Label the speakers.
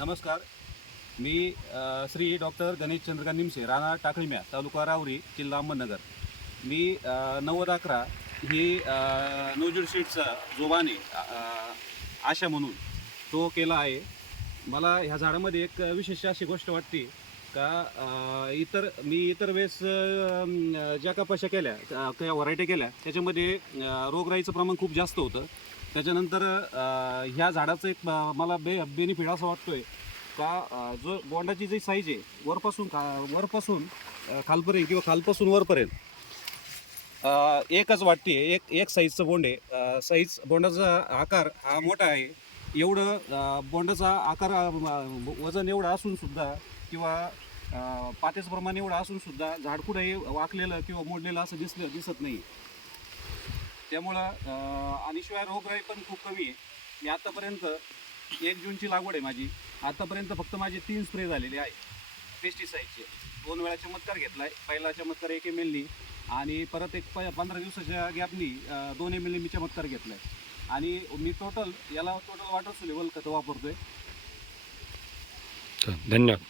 Speaker 1: नमस्कार. मी श्री डॉक्टर गणेश चंद्रकांत निमसे राणा टाकळीम्या तालुका रावरी जिल्हा अहमदनगर. मी नव्वद अकरा ही नवजोड सीटचा शीटचा जोबाने आशा म्हणून तो केला आहे. मला ह्या झाडामध्ये एक विशेष अशी गोष्ट वाटते का इतर मी इतर वेळेस ज्या कपाशा केल्या त्या- त्या व्हरायटी केल्या त्याच्यामध्ये रोगराईचं प्रमाण खूप जास्त होतं. त्याच्यानंतर ह्या झाडाचं एक मला बे बेनिफिट असं वाटतोय का जो बोंडाची जी साईज आहे वरपासून खा वरपासून खालपर्यंत किंवा खालपासून वरपर्यंत अ, एकच वाटते एक एक साईजचं बोंड आहे. साईज बोंडाचा आकार हा मोठा आहे. एवढं अ, बोंडाचा आकार अ, म, वजन एवढं असून सुद्धा किंवा अ, पात्याचं प्रमाण एवढं असून सुद्धा झाड हे वाकलेलं किंवा मोडलेलं असं दिसलं दिसत नाही. त्यामुळं आणि शिवाय रोगराई पण खूप कमी आहे. मी आतापर्यंत एक जूनची लागवड आहे माझी. आतापर्यंत फक्त माझे तीन स्प्रे झालेले आहे पेस्टिसाईडचे दोन वेळा चमत्कार घेतला आहे पहिला चमत्कार एक एम एलनी आणि परत एक प पंधरा दिवसाच्या गॅपनी दोन एम एलनी मी चमत्कार घेतला आहे आणि मी टोटल याला टोटल वॉटर सुलेबल खतं आहे
Speaker 2: धन्यवाद.